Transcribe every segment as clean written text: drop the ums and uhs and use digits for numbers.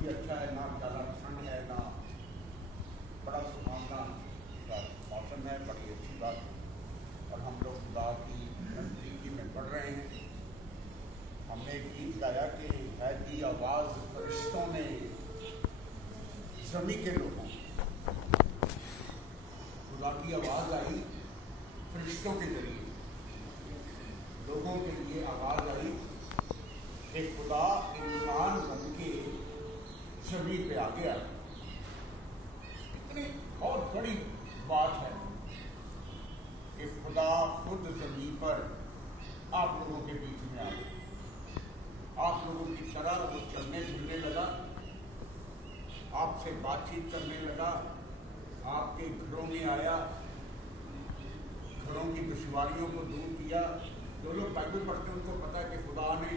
भी अच्छा है, ना ज़्यादा ठंड है, ना बड़ा सुहावना मौसम है, बड़ी अच्छी बात। और हम लोग खुदा की नज़दीकी में पढ़ रहे हैं। हमने एक गीत गाया कि है की आवाज़ फरिश्तों ने ज़मीं के लोगों, खुदा की आवाज़ आई फरिश्तों के जरिए, लोगों के लिए आवाज़ आई कि खुदा इंसान बन के ज़मीन पे आ गया। इतनी बहुत बड़ी बात है कि खुदा खुद ज़मीन पर आप लोगों के बीच में आ गया। आप लोगों की तरह वो चलने फिरने लगा, आपसे बातचीत करने लगा, आपके घरों में आया, घरों की दुश्वारियों को दूर किया। जो लोग बाइबल पढ़ते हैं उनको पता है कि खुदा ने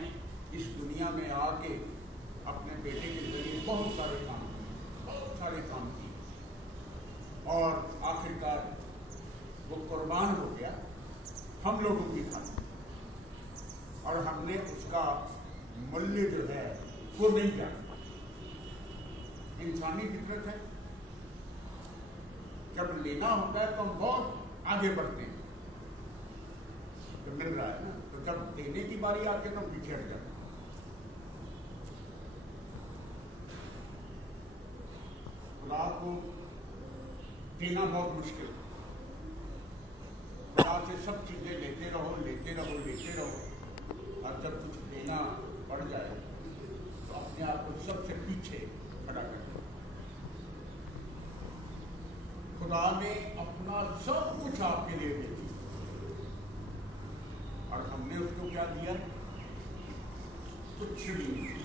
इस दुनिया में आके अपने बेटे के जरिए बहुत सारे काम किए और आखिरकार वो कुर्बान हो गया हम लोगों की खातिर, और हमने उसका मूल्य जो है वो नहीं जाना। इंसानी फितरत है, जब लेना होता है तो हम बहुत आगे बढ़ते हैं, तो मिल रहा है ना, तो जब देने की बारी आती है तो हम पीछे हट जाते हैं। खुदा को देना बहुत मुश्किल है। खुदा से सब चीजें लेते रहो, और जब कुछ देना पड़ जाए तो अपने आप को सबसे पीछे खड़ा कर दो। खुदा ने अपना सब कुछ आपके लिए दे दिया और हमने उसको क्या दिया? कुछ भी नहीं।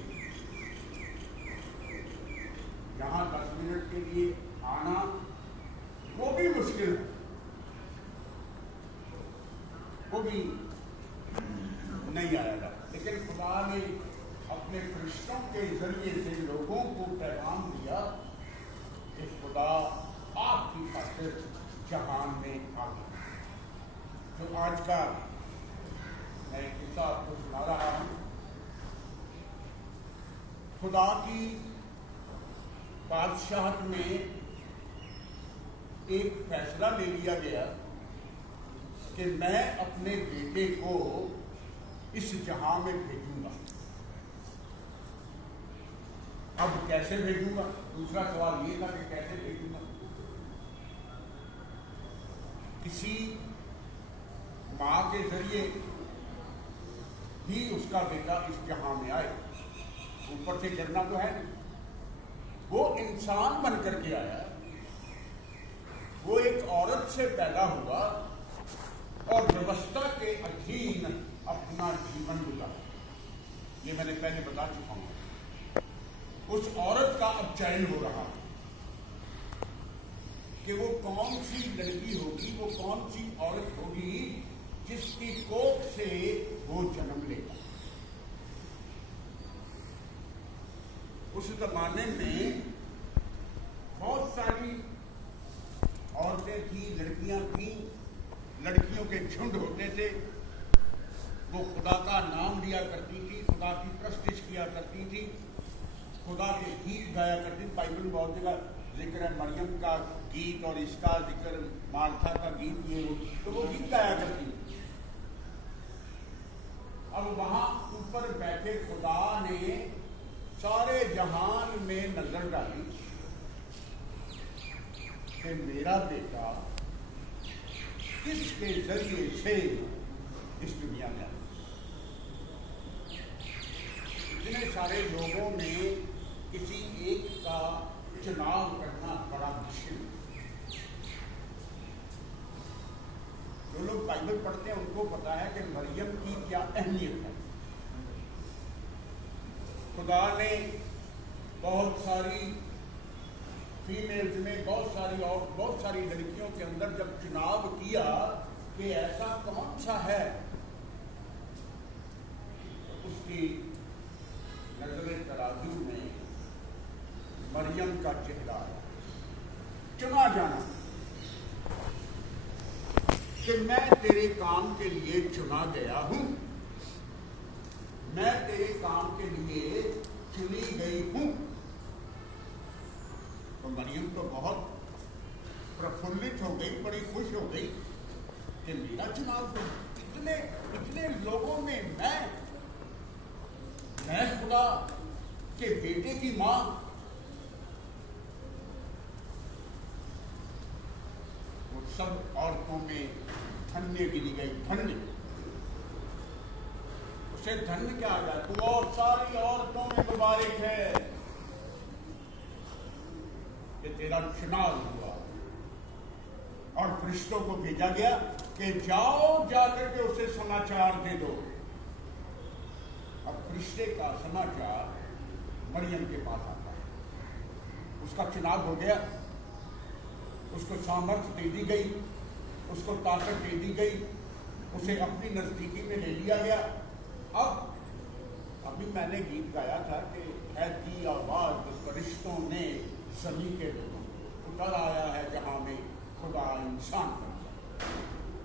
यहाँ 10 मिनट के लिए आना वो भी मुश्किल है, वो भी नहीं आएगा, लेकिन खुदा ने अपने फरिश्तों के जरिए से लोगों को पैगाम दिया कि खुदा आपकी खातिर जहान में आ गया। तो आज का मैं एक किस्सा आपको सुना रहा हूं। खुदा की बादशाहत में एक फैसला ले लिया गया कि मैं अपने बेटे को इस जहां में भेजूंगा। अब कैसे भेजूंगा? दूसरा सवाल ये था कि कैसे भेजूंगा। किसी मां के जरिए ही उसका बेटा इस जहां में आए, ऊपर से गिरना तो है नहीं। वो इंसान बन करके आया, वो एक औरत से पैदा हुआ और व्यवस्था के अधीन अपना जीवन गुजारा। ये मैंने पहले बता चुका हूं। उस औरत का अब चयन हो रहा है कि वो कौन सी लड़की होगी, वो कौन सी औरत होगी जिसकी कोख से वो जन्म लेगा। उस जमाने में बहुत सारी औरतें थी, लड़कियां थी, लड़कियों के झुंड होते थे। वो खुदा का नाम लिया करती थी, खुदा की प्रस्तिश किया करती थी, खुदा के गीत गाया करती थी। बाइबल में बहुत जगह जिक्र है मरियम का गीत और इसका जिक्र, मार्था का गीत, ये तो वो गीत गाया करती थी। अब वहां ऊपर बैठे खुदा ने सारे जहान में नजर डाली कि मेरा बेटा किसके जरिए से इस दुनिया में आया। इतने सारे लोगों में किसी एक का चुनाव करना बड़ा मुश्किल है। जो लोग बाइबल पढ़ते हैं उनको पता है कि मरियम की क्या अहमियत है। खुदा ने बहुत सारी फीमेल्स में, बहुत सारी लड़कियों के अंदर जब चुनाव किया कि ऐसा कौन सा है, तो उसकी नजर तराजू में मरियम का चेहरा चुना जाना कि मैं तेरे काम के लिए चुना गया हूं, मैं तेरे काम के लिए चुनी गई हूं। तो बहुत प्रफुल्लित हो गई, बड़ी खुश हो गई कि मेरा चुनाव तो इतने लोगों में मैं खुदा के बेटे की मां। वो सब औरतों में धन्य गिनी गई, धन्य। उसे धन्य क्या आ जाए, तू और सारी औरतों में मुबारक है कि तेरा चुनाव हुआ। और फरिश्तों को भेजा गया कि जाओ जाकर के उसे समाचार दे दो। अब फरिश्ते का समाचार मरियम के पास आता है। उसका चुनाव हो गया, उसको सामर्थ्य दे दी गई, उसको ताकत दे दी गई, उसे अपनी नजदीकी में ले लिया गया। अब अभी मैंने गीत गाया था कि है दी आवाज फरिश्तों ने ज़मीं के लोगों उतर आया है जहां में खुदा इंसान करता।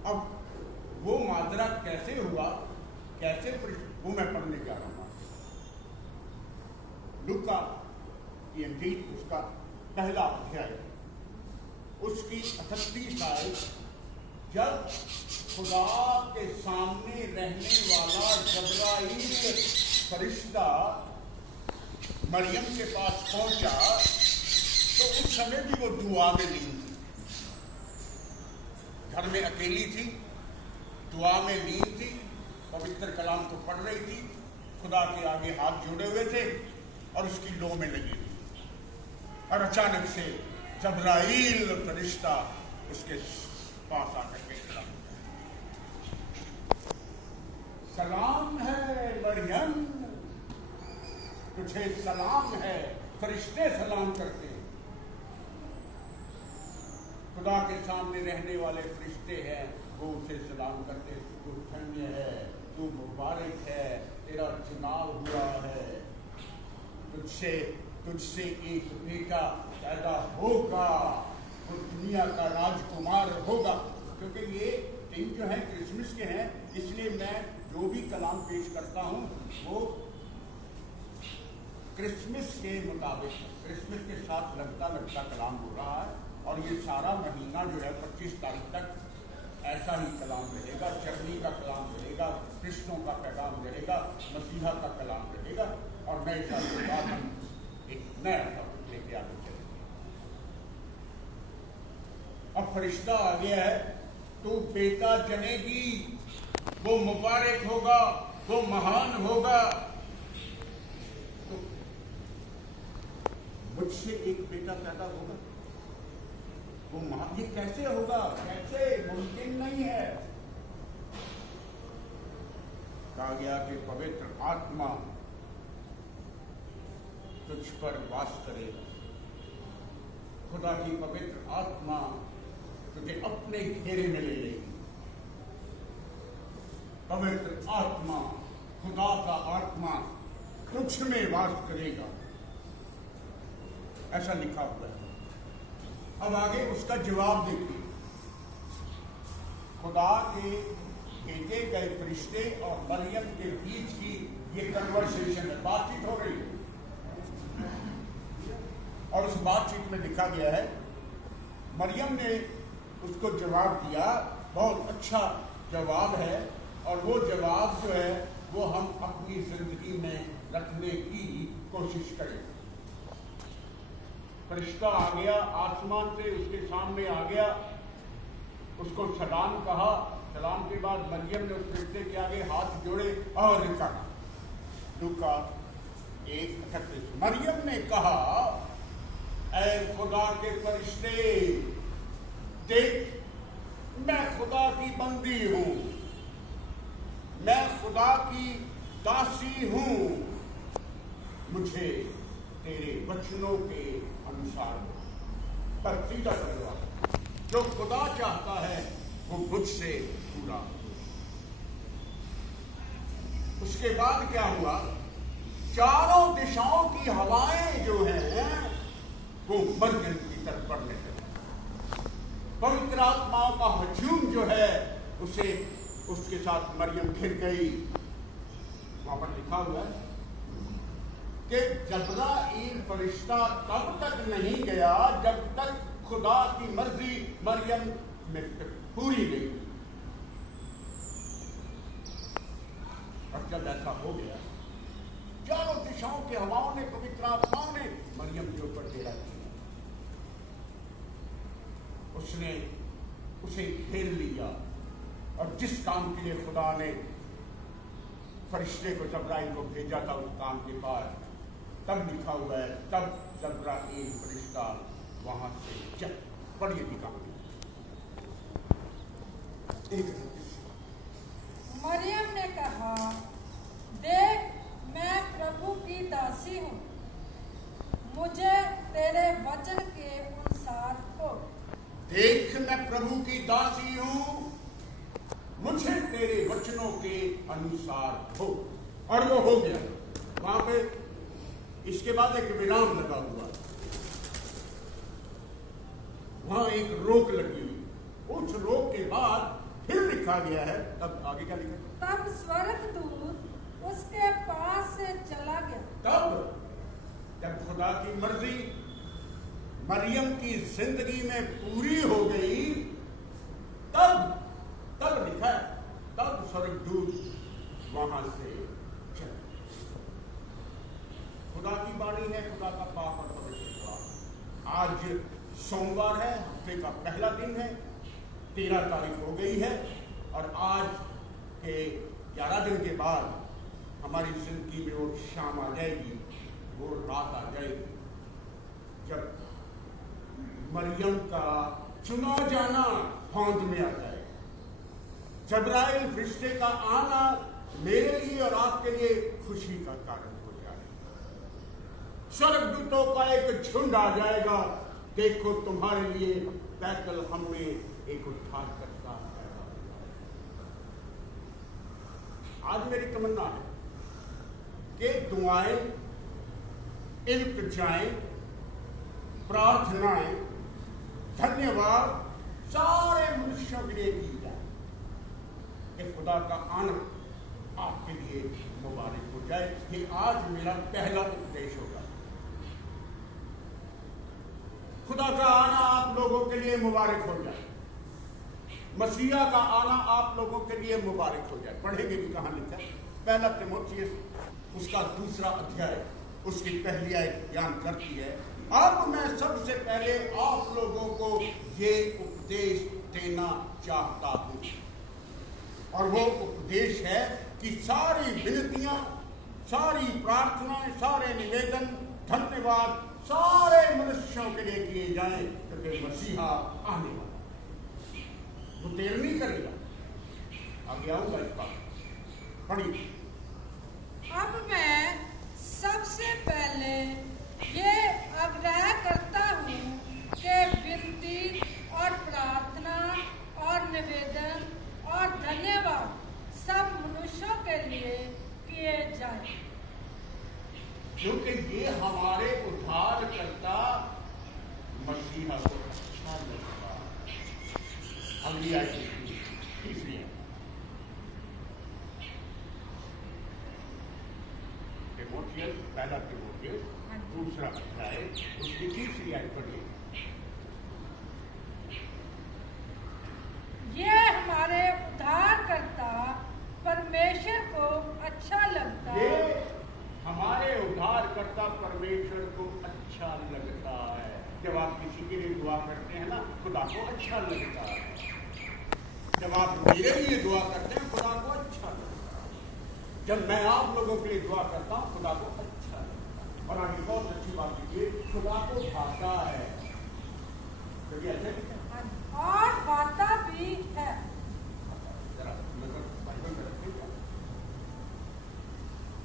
अब वो माजरा कैसे हुआ, कैसे वो मैं पढ़ने जा रहा हूँ। लूका की इंजील उसका पहला अध्याय उसकी 38 आयत, जब खुदा के सामने रहने वाला जबराइल फरिश्ता मरियम के पास पहुंचा तो उस समय भी वो दुआ में लीन थी। घर में अकेली थी, दुआ में लीन थी, पवित्र कलाम को पढ़ रही थी, खुदा के आगे हाथ जोड़े हुए थे और उसकी लो में लगी थी। और अचानक से जबराइल फरिश्ता उसके पास आकर के खड़ा हो गया। सलाम है मरियम, तुझे सलाम है। फरिश्ते सलाम करते हैं। खुदा के सामने रहने वाले फरिश्ते हैं, वो उसे सलाम करते, तू धन्य है, तू मुबारक है, तेरा चुनाव हुआ है, तुझसे एक बेटा पैदा होगा, वो दुनिया का राजकुमार होगा। क्योंकि ये दिन जो है क्रिसमस के हैं, इसलिए मैं जो भी कलाम पेश करता हूँ वो क्रिसमस के मुताबिक, क्रिसमस के साथ लगता कलाम हो रहा है। और ये सारा महीना जो है 25 तारीख तक ऐसा ही कलाम रहेगा, चरनी का कलाम रहेगा, कृष्णों का पैगाम रहेगा, मसीहा का कलाम रहेगा। और नए साल के बाद हम एक नया टॉपिक लेके आगे चलेंगे। अब फरिश्ता आ गया है, तू बेटा जनेगी, वो मुबारक होगा, वो महान होगा। तो मुझसे एक बेटा पैदा होगा, वो महान। ये कैसे होगा, कैसे? मुमकिन नहीं है। कहा गया कि पवित्र आत्मा तुझ पर वास करेगा। खुदा की पवित्र आत्मा तुझे अपने घेरे में ले लेगी। पवित्र आत्मा, खुदा का आत्मा तुझ में वास करेगा, ऐसा लिखा हुआ है। अब आगे उसका जवाब देखिए। खुदा के भेजे गए फरिश्ते और मरियम के बीच की ये कन्वर्सेशन है, बातचीत हो रही है। और उस बातचीत में लिखा गया है, मरियम ने उसको जवाब दिया। बहुत अच्छा जवाब है, और वो जवाब जो है वो हम अपनी जिंदगी में रखने की कोशिश करें। फरिश्ता आ गया आसमान से, उसके सामने आ गया, उसको सलाम कहा। सलाम के बाद मरियम ने उस फरिश्ते के आगे हाथ जोड़े और कहा, लूका 1:38, मरियम ने कहा, ऐ खुदा के फरिश्ते, देख मैं खुदा की बंदी हूं, मैं खुदा की दासी हूं, मुझे तेरे वचनों के अनुसार पर सीधा करवा। जो खुदा चाहता है वो मुझसे पूरा। उसके बाद क्या हुआ? चारों दिशाओं की हवाएं जो हैं वो मरियम की तरफ बढ़ने लगी। पवित्र आत्माओं का हजूम जो है उसे उसके साथ मरियम घिर गई। वहां पर लिखा हुआ है कि जब्राईल फरिश्ता तब तक नहीं गया जब तक खुदा की मर्जी मरियम में पूरी नहीं। और जब ऐसा हो गया, चारों दिशाओं के हवाओं ने, पवित्र आत्माओं ने मरियम के ऊपर डेरा किया। उसने उसे घेर लिया और जिस काम के लिए खुदा ने फरिश्ते को जब्राईल को भेजा था उस काम के बाद तब लिखा हुआ है, तब जब्राईल फरिश्ता वहां से चल पढ़िए थी कहानी। मरियम ने कहा, देख मैं प्रभु की दासी हूँ, मुझे तेरे वचन के अनुसार हो। देख मैं प्रभु की दासी हूँ, मुझे तेरे वचनों के अनुसार हो। और वो हो गया। वहां पे इसके बाद एक विराम लगा हुआ, वहां एक रोक लगी हुई। उस रोक के बाद फिर लिखा गया है, तब आगे क्या लिखा? तब स्वर्गदूत उसके पास से चला गया। तब जब खुदा की मर्जी मरियम की जिंदगी में पूरी हो गई, तब लिखा है, तब स्वर्गदूत वहां से चला। खुदा की वाणी है, खुदा का पाक और पवित्र। आज सोमवार है, हफ्ते का पहला दिन है, 13 तारीख हो गई है और आज के 11 दिन के बाद हमारी जिंदगी में वो शाम आ जाएगी, वो रात आ जाएगी जब मरियम का चुना जाना होंद में आ जाए। जब्राईल फरिश्ते का आना मेरे लिए और आपके लिए खुशी का कारण हो जाए। स्वर्गदूतों का एक झुंड आ जाएगा, देखो तुम्हारे लिए बैतलहम में एक उद्धार करता है। आज मेरी तमन्ना है कि दुआएं, इल्तिजाएं, प्रार्थनाएं, धन्यवाद सारे मनुष्यों के लिए की जाए कि खुदा का आना आपके लिए मुबारक हो जाए। ये आज मेरा पहला उपदेश होगा। खुदा का आना आप लोगों के लिए मुबारक हो जाए, मसीहा का आना आप लोगों के लिए मुबारक हो जाए। पढ़ेंगे भी कहां लिखा है, पहला तीमुथियुस उसका 2 अध्याय उसकी पहली आयत बयान करती है। अब मैं सबसे पहले आप लोगों को ये उपदेश देना चाहता हूं, और वो उपदेश है कि सारी विनतियां, सारी प्रार्थनाएं, सारे निवेदन, धन्यवाद सारे मनुष्यों के लिए किए जाएं, क्योंकि मसीहा आने वाला, वो देर नहीं करेगा। आगे आऊंगा इस बात, पढ़िए। अब मैं सबसे पहले ये आग्रह करता हूँ कि विनती और प्रार्थना और निवेदन और धन्यवाद सब मनुष्यों के लिए किए जाए, क्योंकि ये हमारे उद्धारकर्ता मसीहा को अच्छा लगता। अगली आयत तीसरी है, तीमुथियुस पहला तीमुथियुस 2 अध्याय उसकी तीसरी आयत पढ़िए। ये हमारे उद्धारकर्ता परमेश्वर को अच्छा लगता है। हमारे उद्धारकर्ता परमेश्वर को अच्छा लगता है। जब आप किसी के लिए दुआ करते हैं ना, खुदा को अच्छा लगता है। जब आप मेरे लिए दुआ करते हैं, खुदा को अच्छा लगता है। जब मैं आप लोगों के लिए दुआ करता हूँ, खुदा को अच्छा लगता है। और आगे बहुत अच्छी बात कीजिए, खुदा को भाता है, क्योंकि ऐसा नहीं है और भाता भी है।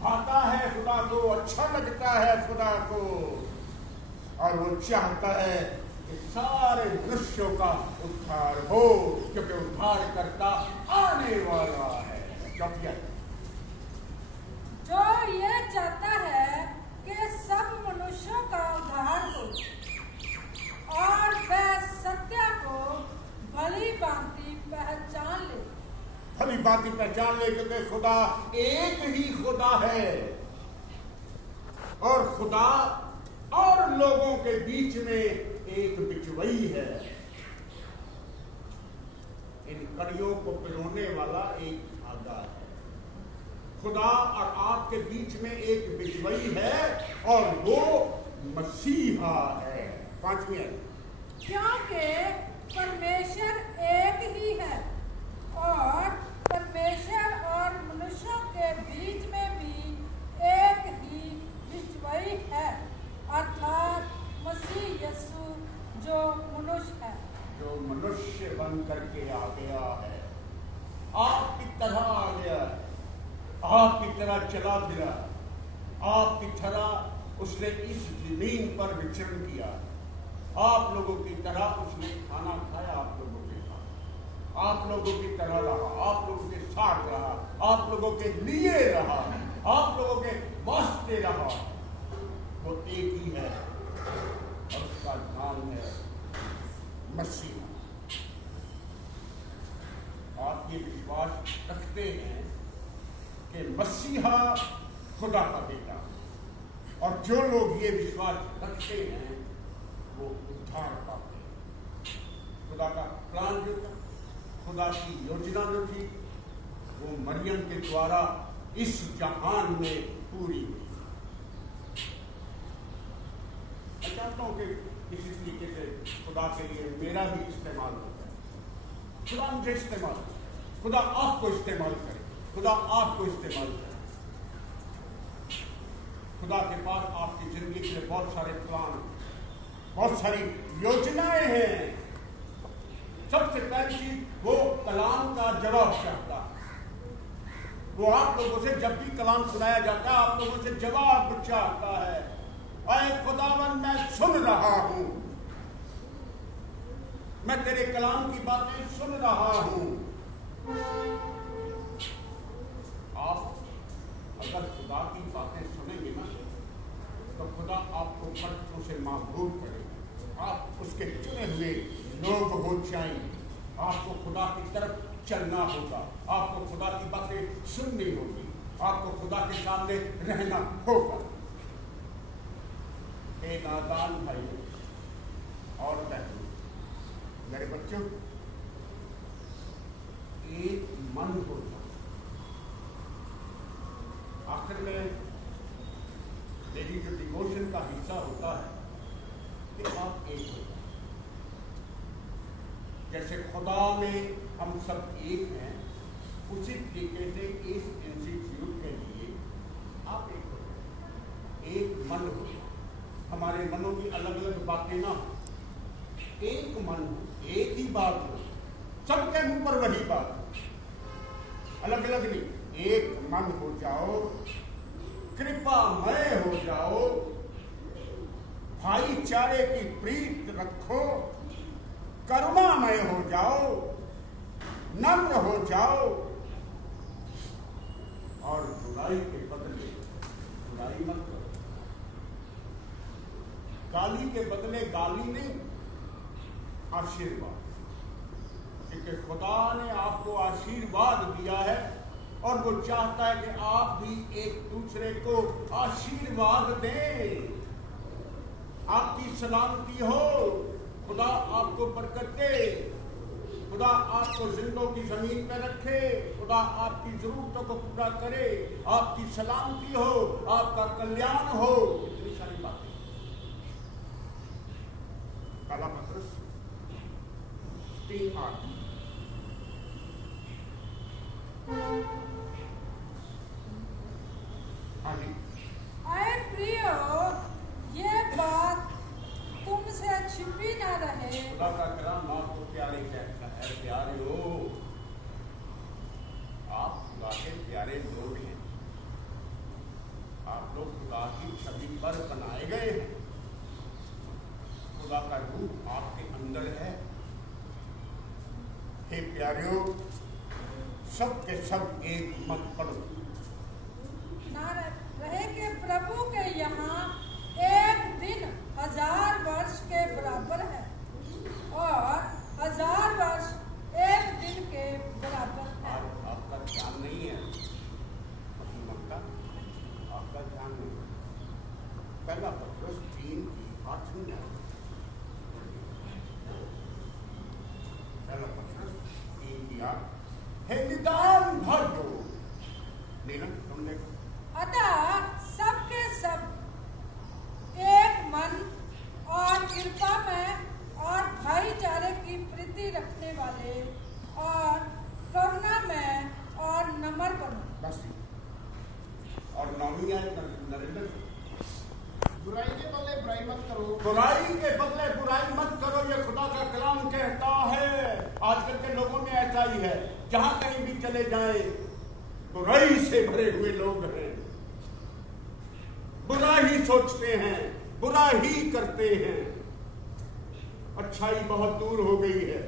भाता है खुदा को, अच्छा लगता है खुदा को, और वो चाहता है कि सारे मनुष्यों का उद्धार हो, क्योंकि उद्धार करता आने वाला है। जो ये चाहता है कि सब मनुष्यों का उद्धार हो और वह सत्य को भली भांति पहचान ले। भली भांति पहचान ले, क्योंकि खुदा एक ही खुदा है और खुदा और लोगों के बीच में एक बिचवई है। इन कड़ियों को पिरोने वाला एक धागा है। खुदा और आपके बीच में एक बिचवई है और वो मसीहा है। 5वीं है, क्योंकि परमेश्वर एक ही है और परमेश्वर और मनुष्यों के बीच में भी एक ही बिचवई है, अर्थात मसीह यीशु जो मनुष्य है, जो मनुष्य बन करके आ गया है, आपकी तरह आ गया है, आपकी तरह चला फिरा, आपकी तरह उसने इस जमीन पर विचरण किया, आप लोगों की तरह उसने खाना खाया, आप लोगों के साथ, आप लोगों की तरह रहा, आप लोगों के साथ रहा, आप लोगों के लिए रहा, आप लोगों के वास्ते रहा। वो एक ही है और उसका नाम है मसीहा। आप ये विश्वास रखते हैं कि मसीहा खुदा का बेटा, और जो लोग ये विश्वास रखते हैं वो उद्धार पाते हैं। खुदा का प्लान जो था, खुदा की योजना जो थी, वो मरियम के द्वारा इस जहान में पूरी हुई। मैं चाहता हूं कि किसी तरीके से खुदा के लिए मेरा भी इस्तेमाल होता है। खुदा मुझे इस्तेमाल करे, खुदा आपको इस्तेमाल करे, खुदा आपको इस्तेमाल करे। खुदा के पास आपकी जिंदगी के लिए बहुत सारे प्लान, बहुत सारी योजनाएं हैं। सबसे पहली चीज, वो कलाम का जवाब चाहता है। वो आप लोगों से जब भी कलाम सुनाया जाता है, आप लोगों से जवाब चाहता है। ऐ खुदावन, मैं सुन रहा हूं, मैं तेरे कलाम की बातें सुन रहा हूं। आप अगर खुदा की बातें सुनेंगे ना, तो खुदा आपको बरकतों से मामूल करेगा। आप उसके चुने हुए लोग हो जाएंगे। आपको खुदा की तरफ चलना होगा, आपको खुदा की बातें सुननी होगी, आपको खुदा के सामने रहना होगा। एक नादान भाई और बहन, मेरे बच्चों, एक मन होता। आखिर में मेरी जो डिवोशन का हिस्सा होता है कि आप एक हो, जैसे खुदा में हम सब एक हैं, उसी तरीके से इस इंस्टीट्यूट के लिए आप एक हो, एक मन हो। हमारे मनों की अलग अलग बातें ना हो, एक मन हो, एक ही बात हो, सबके मुंह पर वही बात हो, अलग अलग नहीं। एक मन हो जाओ, कृपामय हो जाओ, भाईचारे की प्रीत रखो, करुणामय हो जाओ, नम्र हो जाओ, और बुराई के बदले बुराई मत करो। गाली के बदले गाली नहीं, आशीर्वाद। क्योंकि खुदा ने आपको आशीर्वाद दिया है और वो चाहता है कि आप भी एक दूसरे को आशीर्वाद दें। आपकी सलामती हो, खुदा आपको बरकत दे, खुदा आपको जिंदों की जमीन पर रखे, खुदा आपकी जरूरतों को पूरा करे, आपकी सलामती हो, आपका कल्याण हो। इतनी सारी बातें। पहला पत्रस 3:8। हाँ जी। ऐ प्रियो, ये बात तुमसे छिपी ना रहे। खुदा का कलाम आपको प्यारे कहता है, प्यारे हो, आप खुदा के प्यारे लोग हैं। आप लोग खुदा की छवि पर बनाए गए हैं। खुदा का रूप आपके अंदर है। हे प्यारियों, सब के सब एक मत पढ़ो। ना रहे कि प्रभु के यहाँ एक दिन 1000 वर्ष के बराबर है और 1000 वर्ष एक दिन के बराबर है। आपका ध्यान नहीं है, आपका ध्यान नहीं। पहला पत्रस 3:8-9। पहला पत्रस 3:8। हे निदान भाइयों, नीलम तुम देखो। अतः सबके सब एक मन और कृपा में और भाईचारे की प्रीति रखने वाले और करुणा में और नम्र बनो। बस और नौवीं आयत नरेंद्र, बुराई के बदले बुराई मत करो। बुराई के बदले बुराई मत करो, ये खुदा का कलाम कहता है। आजकल के लोगों में ऐसा ही है, जहां कहीं भी चले जाएं बुराई से भरे हुए लोग हैं, बुरा ही सोचते हैं, बुरा ही करते हैं। अच्छाई बहुत दूर हो गई है,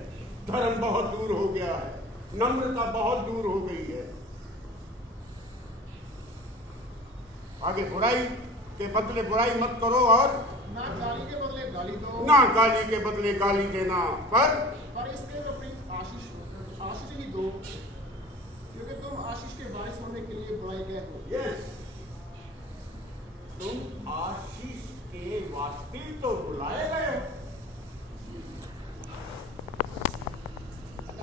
धर्म बहुत दूर हो गया है, नम्रता बहुत दूर हो गई है। आगे, बुराई के बदले बुराई मत करो और ना गाली के बदले गाली दो, ना गाली के बदले गाली देना, पर इसके विपरीत आशीष ही दो, क्योंकि तुम आशीष के वारिस होने के लिए बुलाई गए हो। यस, तुम आशीष के वास्ते तो बुलाए गए हो।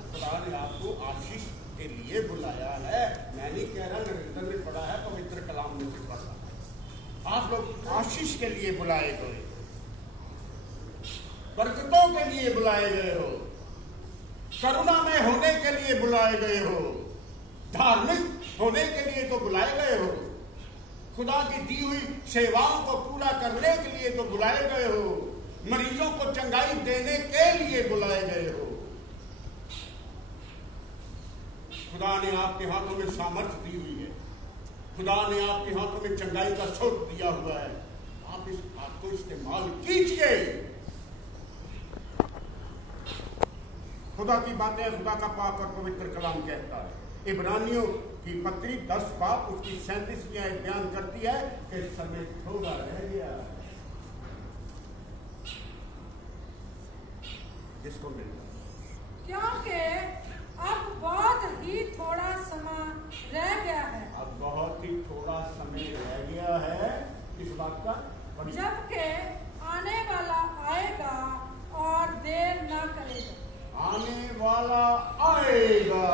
खुदा ने आपको आशीष के लिए बुलाया है। मैं नहीं कह रहा, नरेंद्र ने पढ़ा है, पवित्र कलाम में से पढ़ा है। आप लोग आशीष के लिए बुलाए गए, बरकतों के लिए बुलाए गए हो, करुणा में होने के लिए बुलाए गए हो, धार्मिक होने के लिए तो बुलाए गए हो, खुदा की दी हुई सेवाओं को पूरा करने के लिए तो बुलाए गए हो, मरीजों को चंगाई देने के लिए बुलाए गए हो। खुदा ने आपके हाथों में सामर्थ्य दी हुई है, खुदा ने आपके हाथों में चंगाई का स्रोत दिया हुआ है। आप इस बात को इस्तेमाल कीजिए। खुदा की बातें खुदा का पाक और पवित्र कलाम कहता है। इब्रानियों की पत्री 10 बाब उसकी 37वीं आयत बयान करती है कि समय थोड़ा रह गया है जिसको मिलता, क्योंकि अब बहुत ही थोड़ा समय रह गया है। अब बहुत ही थोड़ा समय रह गया है। इस बात का जबकि आने वाला आएगा और देर न करेगा। आने वाला आएगा,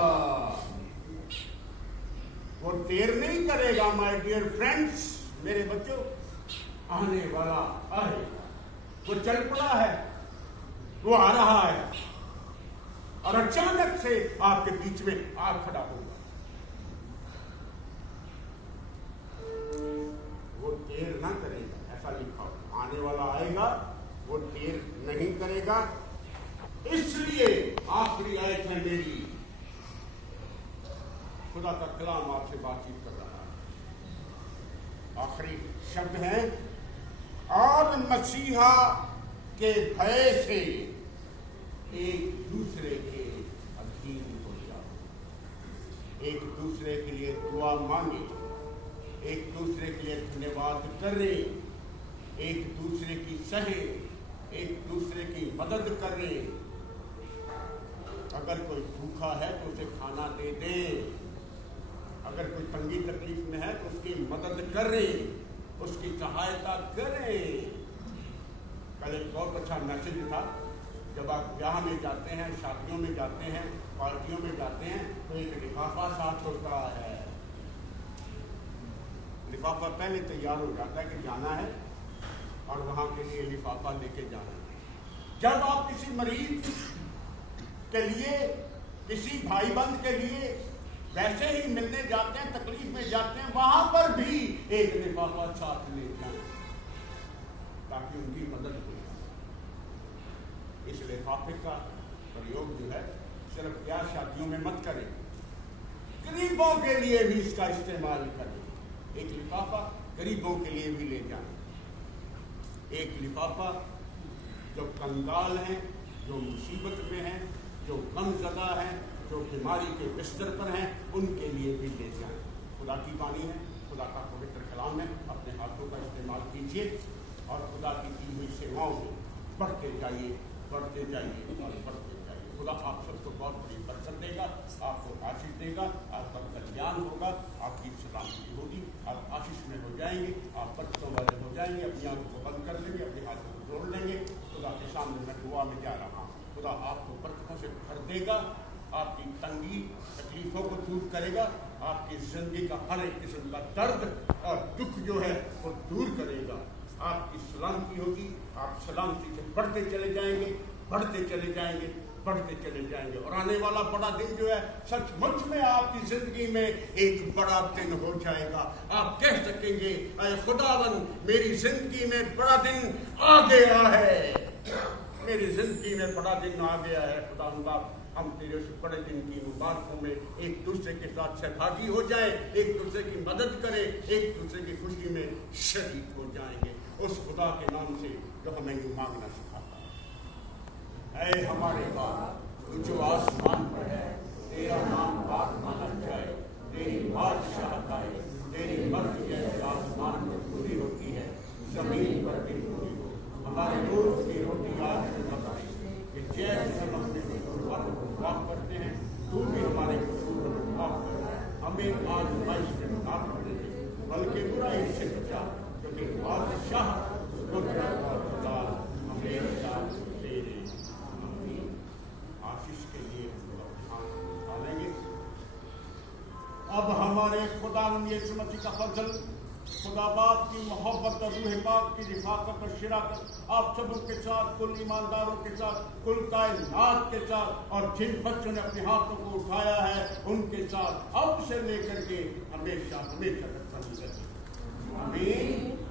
वो देर नहीं करेगा। माय डियर फ्रेंड्स, मेरे बच्चों, आने वाला आएगा। वो चल पड़ा है, वो आ रहा है और अचानक से आपके बीच में आ खड़ा होगा। वो देर ना करेगा, ऐसा लिखा हो। आने वाला आएगा, वो देर नहीं करेगा। इसलिए आखिरी आयत है मेरी, खुदा का कलाम आपसे बातचीत कर रहा है। आखिरी शब्द है, और मसीहा के भय से एक दूसरे के अधीन हो जाओ, एक दूसरे के लिए दुआ मांगे, एक दूसरे के लिए धन्यवाद करें, एक दूसरे की सहे, एक दूसरे की मदद करें। अगर कोई भूखा है तो उसे खाना दे दें, अगर कोई तंगी तकलीफ में है तो उसकी मदद करें, उसकी सहायता करें। कल एक बहुत अच्छा मैसेज था, जब आप ब्याह में जाते हैं, शादियों में जाते हैं, पार्टियों में जाते हैं तो एक लिफाफा साथ होता है। लिफाफा पहले तैयार हो जाता है कि जाना है और वहां के लिए लिफाफा लेके जाना है। जब आप किसी मरीज के लिए, किसी भाई बंद के लिए वैसे ही मिलने जाते हैं, तकलीफ में जाते हैं, वहां पर भी एक लिफाफा साथ ले जाए ताकि उनकी मदद हो। इस लिफाफे का प्रयोग जो है सिर्फ ब्याह शादियों में मत करें, गरीबों के लिए भी इसका इस्तेमाल करें। एक लिफाफा गरीबों के लिए भी ले जाएं, एक लिफाफा जो कंगाल हैं, जो मुसीबत में हैं, जो गमज़दा हैं, जो बीमारी के बिस्तर पर हैं, उनके लिए भी ले जाएं। खुदा की बानी है, खुदा का पवित्र कलाम है। अपने हाथों का इस्तेमाल कीजिए और खुदा की दी हुई सेवाओं में बढ़ते जाइए, बढ़ते जाइए और बढ़ते जाइए। खुदा आप सबको बहुत बड़ी बरकत देगा, आपको आशीष देगा, आपका कल्याण होगा, आपकी सलामती होगी, आप आशीष में हो जाएंगे, आप बरकतों वाले हो जाएंगे, अपनी आंखों को बंद कर लेंगे, अपने हाथों को जोड़ लेंगे। खुदा के सामने मैं दुआ में जा रहा हूँ। खुदा आपको बरकतों से भर देगा, आपकी तंगी तकलीफों को दूर करेगा, आपकी जिंदगी का हर एक किस्म का दर्द और दुख जो है वो दूर करेगा। आपकी सलामती होगी, आप सलामती से बढ़ते चले जाएंगे, बढ़ते चले जाएंगे, बढ़ते चले जाएंगे। और आने वाला बड़ा दिन जो है सचमुच में आपकी जिंदगी में एक बड़ा दिन हो जाएगा। आप कह सकेंगे, अरे खुदावन मेरी जिंदगी में बड़ा दिन आ गया है, मेरी जिंदगी में बड़ा दिन आ गया है। खुदा हम तेरे उस बड़े दिन की मुबारकों में एक दूसरे के साथ सहभागी हो जाए, एक दूसरे की मदद करें, एक दूसरे की खुशी में शरीक हो जाएंगे उस खुदा के नाम से जो हमें यूं मांगना सिखाता है। ऐ हमारे बाप तू जो आसमान पर है, तेरा नाम पाक माना जाए, तेरी बादशाहत आए, तेरी मर्जी जैसे आसमान में पूरी होती है जमीन पर भी पूरी हो। हमारे रोज की रोटी आज बताए कि जैसे हम अपने माफ करते हैं, तू भी हमारे कसूर माफ कर, हमें आज़माइश में ना पड़ने दे, बल्कि बुराई से बचा, क्योंकि बादशाह कुदरत और जलाल हमेशा तेरे। आशीष के लिए हम डालेंगे। अब हमारे खुदा यीशु मसीह का फजल, खुदा बाप की मोहब्बत और रूह पाक की रिफाकत और शिराकत आप सबों के साथ, कुल ईमानदारों के साथ, कुल कायनात के साथ, और जिन बच्चों ने अपने हाथों को उठाया है उनके साथ अब से लेकर के हमेशा हमेशा तक बनी रहे। आमीन।